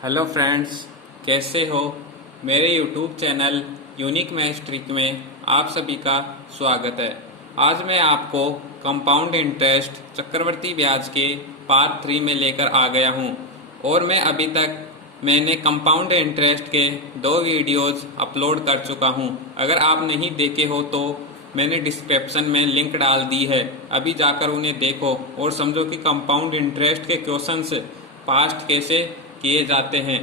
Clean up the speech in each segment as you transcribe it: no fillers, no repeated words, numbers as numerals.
Hello friends, कैसे हो। मेरे YouTube channel unique maths trick में आप सभी का स्वागत है। आज मैं आपको कंपाउंड इंटरेस्ट चक्रवर्ती ब्याज के पार्ट 3 में लेकर आ गया हूं और मैं अभी तक मैंने कंपाउंड इंटरेस्ट के 2 वीडियोस अपलोड कर चुका हूं। अगर आप नहीं देखे हो तो मैंने डिस्क्रिप्शन में लिंक डाल दी है, अभी जाकर उन्हें देखो और समझो कि कंपाउंड इंटरेस्ट के क्वेश्चंस पास्ट कैसे किए जाते हैं।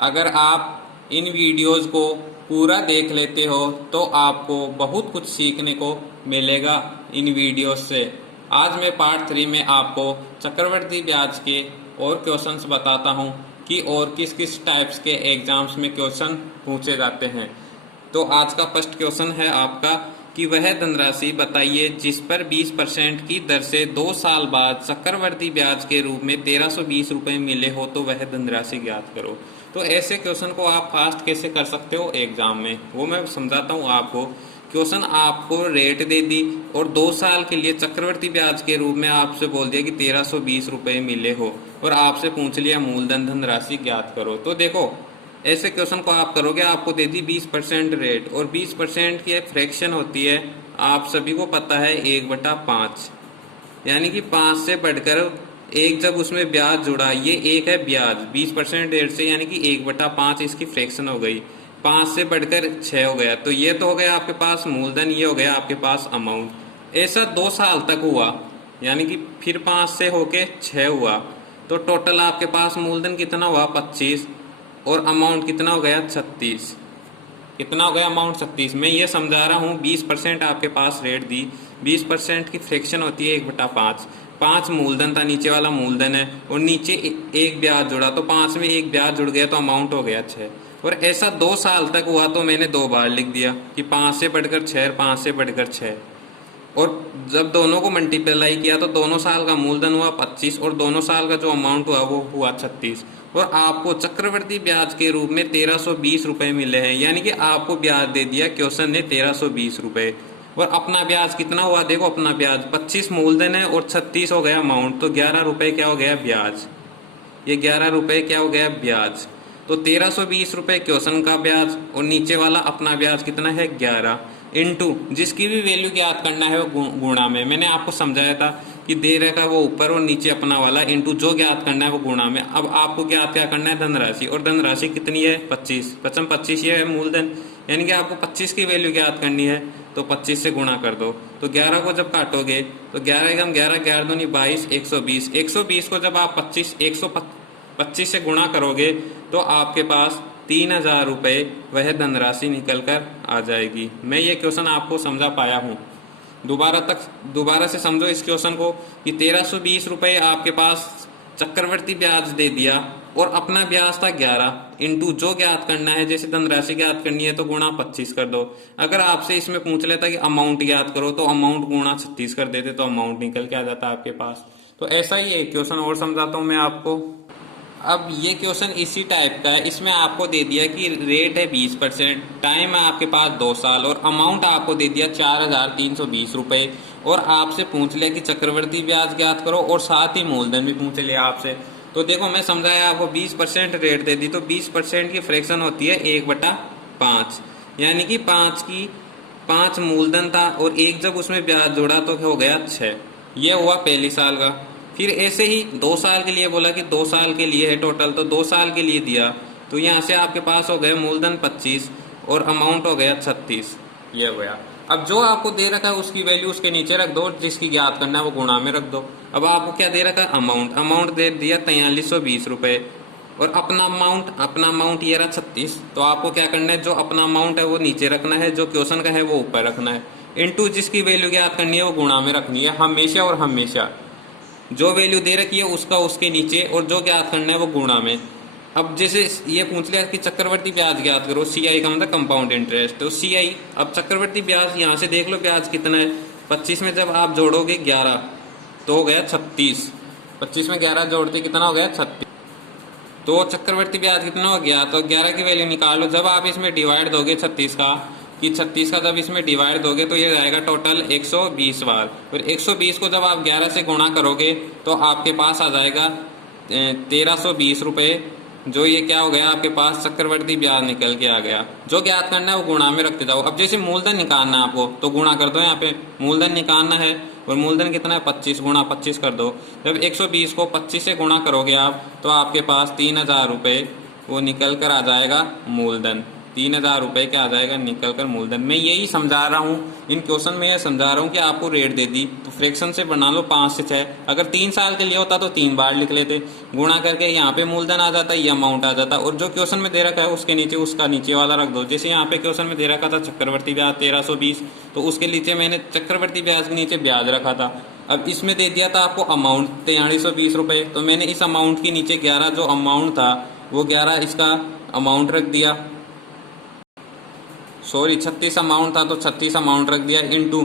अगर आप इन वीडियोस को पूरा देख लेते हो तो आपको बहुत कुछ सीखने को मिलेगा इन वीडियोस से। आज मैं पार्ट 3 में आपको चक्रवर्ती ब्याज के और क्वेश्चंस बताता हूं कि और किस किस टाइप्स के एग्जाम्स में क्वेश्चन पूछे जाते हैं। तो आज का फर्स्ट क्वेश्चन है आपका कि वह धनराशि बताइए जिस पर 20% की दर से 2 साल बाद चक्रवर्ती ब्याज के रूप में 1320 रुपये मिले हो, तो वह धनराशि ज्ञात करो। तो ऐसे क्वेश्चन को आप फास्ट कैसे कर सकते हो एग्जाम में, वो मैं समझाता हूँ आपको। क्वेश्चन आपको रेट दे दी और 2 साल के लिए चक्रवर्ती ब्याज के रूप में आपसे बोल दिया कि 1320 रुपये मिले हो और आपसे पूछ लिया मूलधन धनराशि ज्ञात करो। तो देखो, ऐसे क्वेश्चन को आप करोगे, आपको दे दी 20% रेट और 20% की एक फ्रैक्शन होती है, आप सभी को पता है 1/5, यानी कि 5 से बढ़कर एक जब उसमें ब्याज जुड़ा, ये एक है ब्याज 20% रेट से, यानी कि 1/5 इसकी फ्रैक्शन हो गई, 5 से बढ़कर 6 हो गया। तो ये तो हो गया आपके पास मूलधन, ये हो गया आपके पास अमाउंट। ऐसा 2 साल तक हुआ, यानी कि फिर 5 से होके 6 हुआ, तो टोटल आपके पास मूलधन कितना हुआ 25 और अमाउंट कितना हो गया 36। कितना हो गया अमाउंट 36। मैं ये समझा रहा हूँ 20% आपके पास रेट दी, 20% की फ्रैक्शन होती है 1/5। 5 मूलधन था, नीचे वाला मूलधन है और नीचे एक ब्याज जुड़ा, तो 5 में एक ब्याज जुड़ गया तो अमाउंट हो गया 6। और ऐसा 2 साल तक हुआ, तो मैंने 2 बार लिख दिया कि 5 से बढ़कर 6, 5 से बढ़कर 6। और जब दोनों को मल्टीप्लाई किया तो दोनों साल का मूलधन हुआ 25 और दोनों साल का जो अमाउंट हुआ वो हुआ 36। और आपको चक्रवर्ती ब्याज के रूप में 1320 रुपये मिले हैं, यानी कि आपको ब्याज दे दिया क्वेश्चन ने 1320 रुपये। और अपना ब्याज कितना हुआ, देखो अपना ब्याज 25 मूलधन है और 36 हो गया अमाउंट, तो 11 रुपये क्या हो गया ब्याज, ये 11 रुपये क्या हो गया ब्याज। तो 1320 रुपये क्वेश्चन का ब्याज और नीचे वाला अपना ब्याज कितना है 11, इनटू जिसकी भी वैल्यू ज्ञात करना है वो गुणा में। मैंने आपको समझाया था कि दे रखा वो ऊपर और नीचे अपना वाला, इनटू जो ज्ञात करना है वो गुणा में। अब आपको ज्ञात क्या करना है धनराशि, और धनराशि कितनी है 25, 25 ये है मूलधन, यानी कि आपको 25 की वैल्यू ज्ञात करनी है, तो 25 से गुणा कर दो। तो 11 को जब काटोगे तो 11 एकम 11, 11 दूनी 22, 120। 120 को जब आप 125 से गुणा करोगे तो आपके पास 3000 रुपये वह धनराशि निकल कर आ जाएगी। मैं ये क्वेश्चन आपको समझा पाया हूँ। दोबारा से समझो इस क्वेश्चन को कि 1320 रुपये आपके पास चक्रवर्ती ब्याज दे दिया और अपना ब्याज था 11, इनटू जो ज्ञात करना है, जैसे धनराशि ज्ञात करनी है तो गुणा 25 कर दो। अगर आपसे इसमें पूछ लेता कि अमाउंट ज्ञात करो तो अमाउंट गुणा 36 कर देते तो अमाउंट निकल के आ जाता आपके पास। तो ऐसा ही एक क्वेश्चन और समझाता हूँ मैं आपको। अब ये क्वेश्चन इसी टाइप का है, इसमें आपको दे दिया कि रेट है 20%, टाइम है आपके पास 2 साल और अमाउंट आपको दे दिया 4320 रुपये और आपसे पूछ लिया कि चक्रवर्ती ब्याज ज्ञात करो और साथ ही मूलधन भी पूछ लिया आपसे। तो देखो मैं समझाया आपको, 20% रेट दे दी तो 20% की फ्रैक्शन होती है 1/5, यानी कि 5 मूलधन था और एक जब उसमें ब्याज जोड़ा तो हो गया 6। ये हुआ पहली साल का। फिर ऐसे ही 2 साल के लिए बोला कि 2 साल के लिए है टोटल, तो 2 साल के लिए दिया, तो यहाँ से आपके पास हो गए मूलधन 25 और अमाउंट हो गया 36। ये हो गया। अब जो आपको दे रखा है उसकी वैल्यू उसके नीचे रख दो, जिसकी ज्ञात करना है वो गुणा में रख दो। अब आपको क्या दे रखा है अमाउंट दे दिया 4320 रुपये और अपना अमाउंट ये रहा 36। तो आपको क्या करना है, जो अपना अमाउंट है वो नीचे रखना है, जो क्वेश्चन का है वो ऊपर रखना है, इनटू जिसकी वैल्यू ज्ञात करनी है वो गुणा में रखनी है हमेशा। और हमेशा जो वैल्यू दे रखी है उसका उसके नीचे और जो ज्ञात करना है वो गुणा में। अब जैसे ये पूछ लिया कि चक्रवर्ती ब्याज ज्ञात करो, CI का मतलब कंपाउंड इंटरेस्ट, तो CI। अब चक्रवर्ती ब्याज यहाँ से देख लो ब्याज कितना है, 25 में जब आप जोड़ोगे 11 तो हो गया 36, 25 में 11 जोड़ते कितना हो गया 36। तो चक्रवर्ती ब्याज कितना हो गया, तो 11 की वैल्यू निकालो। जब आप इसमें डिवाइड दोगे 36 का, कि 36 का जब इसमें डिवाइड दोगे तो ये आएगा टोटल 120 बार। फिर 120 को जब आप 11 से गुणा करोगे तो आपके पास आ जाएगा 1320 रुपये, जो ये क्या हो गया आपके पास चक्रवर्ती ब्याज निकल के आ गया। जो ज्ञात करना है वो गुणा में रखते जाओ। अब जैसे मूलधन निकालना है आपको तो गुणा कर दो, यहाँ पे मूलधन निकालना है और मूलधन कितना है 25, गुणा 25 कर दो। जब 120 को 25 से गुणा करोगे आप तो आपके पास 3000 रुपये वो निकल कर आ जाएगा मूलधन। 3000 रुपये क्या आ जाएगा निकल कर मूलधन। मैं यही समझा रहा हूँ, इन क्वेश्चन में यह समझा रहा हूँ कि आपको रेट दे दी तो फ्रैक्शन से बना लो 5 से 6। अगर 3 साल के लिए होता तो 3 बार लिख लेते, गुणा करके यहाँ पे मूलधन आ जाता, ये अमाउंट आ जाता। और जो क्वेश्चन में दे रखा है उसके नीचे उसका नीचे वाला रख दो। जैसे यहाँ पे क्वेश्चन में दे रखा था चक्रवर्ती ब्याज 1320, तो उसके नीचे मैंने चक्रवर्ती ब्याज के नीचे ब्याज रखा था। अब इसमें दे दिया था आपको अमाउंट 4320 रुपये, तो मैंने इस अमाउंट के नीचे 11 जो अमाउंट था वो 11 इसका अमाउंट रख दिया, 36 अमाउंट था तो 36 अमाउंट रख दिया, इनटू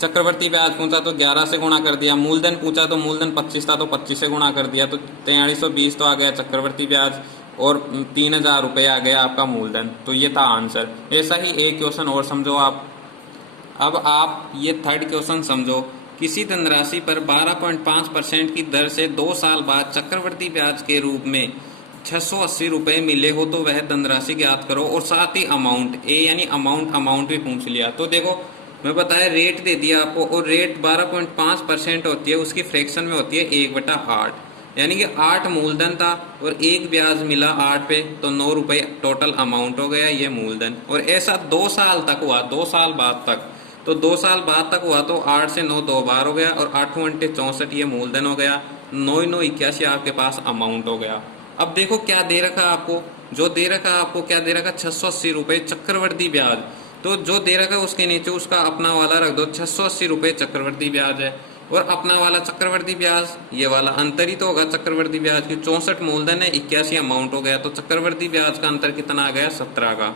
चक्रवर्ती ब्याज पूछा तो 11 से गुणा कर दिया, मूलधन पूछा तो मूलधन 25 था तो 25 से गुणा कर दिया, तो 4320 तो आ गया चक्रवर्ती ब्याज और 3000 रुपये आ गया आपका मूलधन। तो ये था आंसर। ऐसा ही एक क्वेश्चन और समझो आप। अब आप ये थर्ड क्वेश्चन समझो। किसी धनराशि पर 12.5% की दर से 2 साल बाद चक्रवर्ती ब्याज के रूप में 680 रुपये मिले हो तो वह धनराशि ज्ञात करो और साथ ही अमाउंट ए यानी अमाउंट भी पूछ लिया। तो देखो मैं बताया रेट दे दिया आपको, और रेट 12.5% होती है, उसकी फ्रैक्शन में होती है 1/8, यानी कि 8 मूलधन था और 1 ब्याज मिला 8 पे, तो 9 रुपये टोटल अमाउंट हो गया ये मूलधन। और ऐसा 2 साल तक हुआ, 2 साल बाद तक, तो 2 साल बाद तक हुआ तो 8 से 9 2 बार हो गया और 8 × 64 ये मूलधन हो गया, 9 9 81 आपके पास अमाउंट हो गया। अब देखो क्या दे रखा है आपको, जो दे रखा है आपको क्या दे रखा, 680 रुपये चक्रवर्ती ब्याज। तो जो दे रखा है उसके नीचे उसका अपना वाला रख दो, 680 रुपये चक्रवर्ती ब्याज है और अपना वाला चक्रवर्ती ब्याज, ये वाला अंतर ही तो होगा चक्रवर्ती ब्याज की। 64 मूलधन है, 81 अमाउंट हो गया, तो चक्रवर्ती ब्याज का अंतर कितना आ गया 17 का।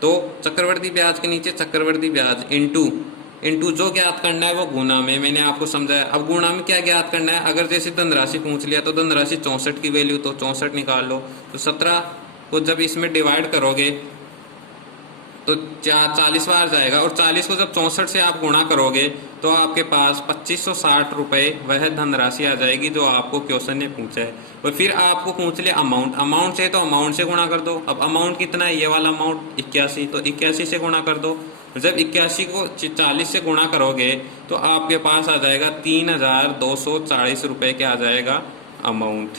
तो चक्रवर्ती ब्याज के नीचे चक्रवर्ती ब्याज इंटू जो ज्ञात करना है वो गुणा में मैंने आपको समझाया। अब गुणा में क्या ज्ञात करना है, अगर जैसे धनराशि पूछ लिया तो धनराशि 64 की वैल्यू, तो 64 निकाल लो। तो 17 को जब इसमें डिवाइड करोगे तो 40 बार जाएगा और 40 को जब 64 से आप गुणा करोगे तो आपके पास 2560 रुपये वह धनराशि आ जाएगी जो आपको क्वेश्चन ने पूछा है। और फिर आपको पूछ लिया अमाउंट से, तो अमाउंट से गुणा कर दो। अब अमाउंट कितना है, ये वाला अमाउंट 81, तो 81 से गुणा कर दो। जब 81 को 40 से गुणा करोगे तो आपके पास आ जाएगा 3240 रुपये के आ जाएगा अमाउंट।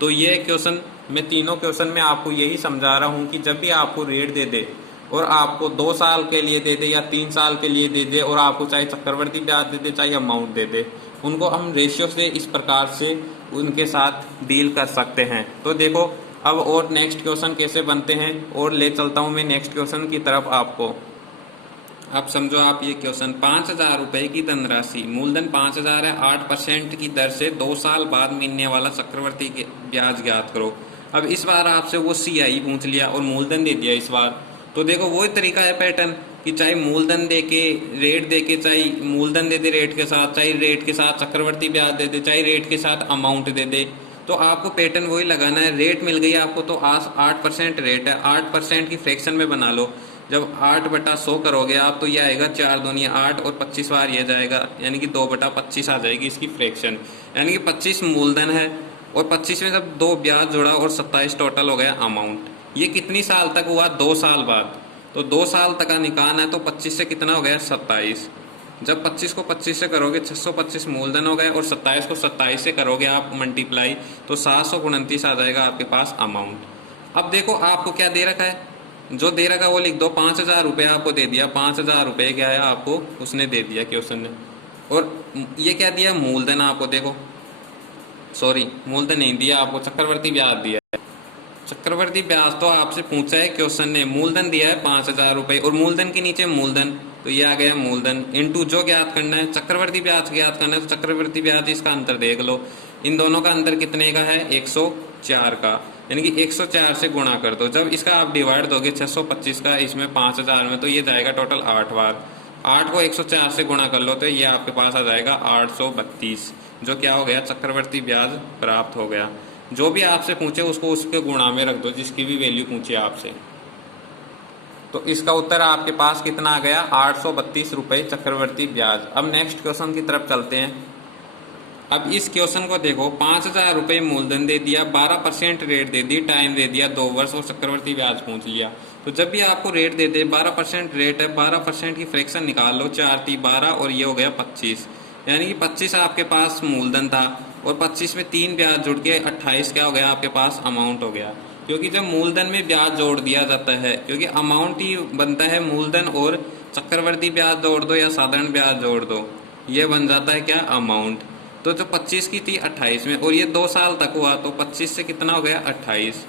तो ये क्वेश्चन, मैं तीनों क्वेश्चन में आपको यही समझा रहा हूँ कि जब भी आपको रेट दे दे और आपको 2 साल के लिए दे दे या 3 साल के लिए दे दे और आपको चाहे चक्रवर्ती ब्याज दे दे चाहे अमाउंट दे दे, उनको हम रेशियो से इस प्रकार से उनके साथ डील कर सकते हैं। तो देखो अब और नेक्स्ट क्वेश्चन कैसे बनते हैं और ले चलता हूँ मैं नेक्स्ट क्वेश्चन की तरफ आपको। अब समझो आप ये क्वेश्चन, 5000 रुपये की धनराशि, मूलधन 5000 है, 8% की दर से 2 साल बाद मिलने वाला चक्रवर्ती ब्याज ज्ञात करो। अब इस बार आपसे वो CI पूछ लिया और मूलधन दे दिया इस बार। तो देखो वही तरीका है पैटर्न कि चाहे मूलधन दे के रेट दे के, चाहे मूलधन दे दे रेट के साथ, चाहे रेट के साथ चक्रवर्ती ब्याज दे दे, चाहे रेट के साथ अमाउंट दे दे, तो आपको पैटर्न वही लगाना है। रेट मिल गई आपको तो 8% रेट है, 8% की फ्रैक्शन में बना लो। जब 8/100 करोगे आप तो ये आएगा 4 दूनी 8 और 25 बार ये जाएगा, यानी कि 2/25 आ जाएगी इसकी फ्रैक्शन, यानी कि 25 मूलधन है और 25 में जब 2 ब्याज जोड़ा और 27 टोटल हो गया अमाउंट। ये कितनी साल तक हुआ, 2 साल बाद। तो 2 साल तक का निकालना है तो 25 से कितना हो गया 27। जब 25 को 25 से करोगे 625 मूलधन हो गए और 27 को 27 से करोगे आप मल्टीप्लाई तो 729 आ जाएगा आपके पास अमाउंट। अब देखो आपको क्या दे रखा है, जो दे रखा है वो लिख दो, 5000 रुपये आपको दे दिया, 5000 रुपये क्या है आपको उसने दे दिया क्वेश्चन ने। और ये क्या दिया, मूलधन आपको, देखो सॉरी मूलधन नहीं दिया आपको, चक्रवर्ती ब्याज दिया है। चक्रवर्ती ब्याज तो आपसे पूछा है क्वेश्चन ने, मूलधन दिया है 5000 रुपये और मूलधन के नीचे मूलधन, तो ये आ गया मूलधन इंटू जो ज्ञात करना है चक्रवर्ती ब्याज ज्ञात करना है, तो चक्रवर्ती ब्याज इसका अंतर देख लो, इन दोनों का अंतर कितने का है 104 का, यानी कि 104 से गुणा कर दो। जब इसका आप डिवाइड दोगे 625 का इसमें 5000 में, तो ये जाएगा टोटल 8 बार, 8 को 104 से गुणा कर लो तो ये आपके पास आ जाएगा 832, जो क्या हो गया चक्रवर्ती ब्याज प्राप्त हो गया। जो भी आपसे पूछे उसको उसके गुणा में रख दो, जिसकी भी वैल्यू पूछे आपसे। तो इसका उत्तर आपके पास कितना आ गया 832 रुपये चक्रवर्ती ब्याज। अब नेक्स्ट क्वेश्चन की तरफ चलते हैं। अब इस क्वेश्चन को देखो, 5,000 रुपये मूलधन दे दिया, 12% रेट दे दी, टाइम दे दिया 2 वर्ष और चक्रवर्ती ब्याज पूछ लिया। तो जब भी आपको रेट दे दे, 12% रेट है, 12% की फ्रैक्शन निकाल लो, 4 × 12 और ये हो गया 25, यानी कि 25 आपके पास मूलधन था और 25 में 3 ब्याज जुड़ के 28 क्या हो गया आपके पास अमाउंट हो गया। क्योंकि जब मूलधन में ब्याज जोड़ दिया जाता है, क्योंकि अमाउंट ही बनता है मूलधन और चक्रवर्ती ब्याज जोड़ दो या साधारण ब्याज जोड़ दो, ये बन जाता है क्या अमाउंट। तो जो 25 की थी 28 में, और ये 2 साल तक हुआ, तो 25 से कितना हो गया 28,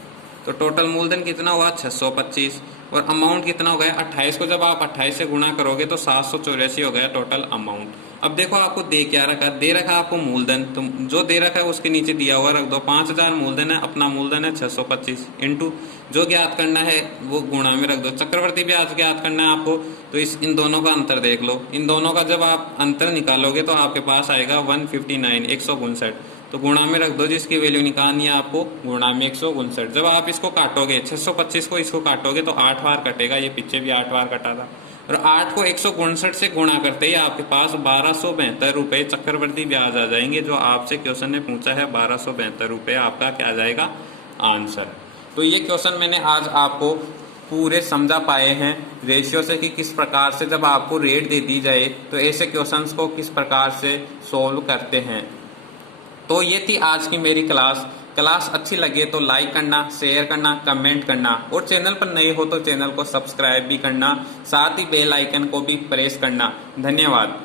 तो टोटल मूलधन कितना हुआ 625 और अमाउंट कितना हो गया 28 को जब आप 28 से गुणा करोगे तो 784 हो गया टोटल अमाउंट। अब देखो आपको दे क्या रखा, दे रखा आपको मूलधन, तो जो दे रखा है उसके नीचे दिया हुआ रख दो, 5,000 मूलधन है, अपना मूलधन है 625 इंटू जो ज्ञात करना है वो गुणा में रख दो, चक्रवर्ती ब्याज ज्ञात करना है आपको, तो इन दोनों का अंतर देख लो, इन दोनों का जब आप अंतर निकालोगे तो आपके पास आएगा 159 159, तो गुणा में रख दो, जिसकी वैल्यू निकालनी है आपको गुणा में 159। जब आप इसको काटोगे 625 को इसको काटोगे तो 8 बार कटेगा, ये पीछे भी 8 बार कटा था, और 8 को 159 से गुणा करते ही आपके पास 1272 रुपये चक्रवर्ती ब्याज आ जाएंगे, जो आपसे क्वेश्चन ने पूछा है 1272 रुपये आपका क्या आ जाएगा आंसर। तो ये क्वेश्चन मैंने आज आपको पूरे समझा पाए हैं रेशियो से कि किस प्रकार से जब आपको रेट दे दी जाए तो ऐसे क्वेश्चंस को किस प्रकार से सोल्व करते हैं। तो ये थी आज की मेरी क्लास अच्छी लगे तो लाइक करना, शेयर करना, कमेंट करना, और चैनल पर नए हो तो चैनल को सब्सक्राइब भी करना, साथ ही बेल आइकन को भी प्रेस करना। धन्यवाद।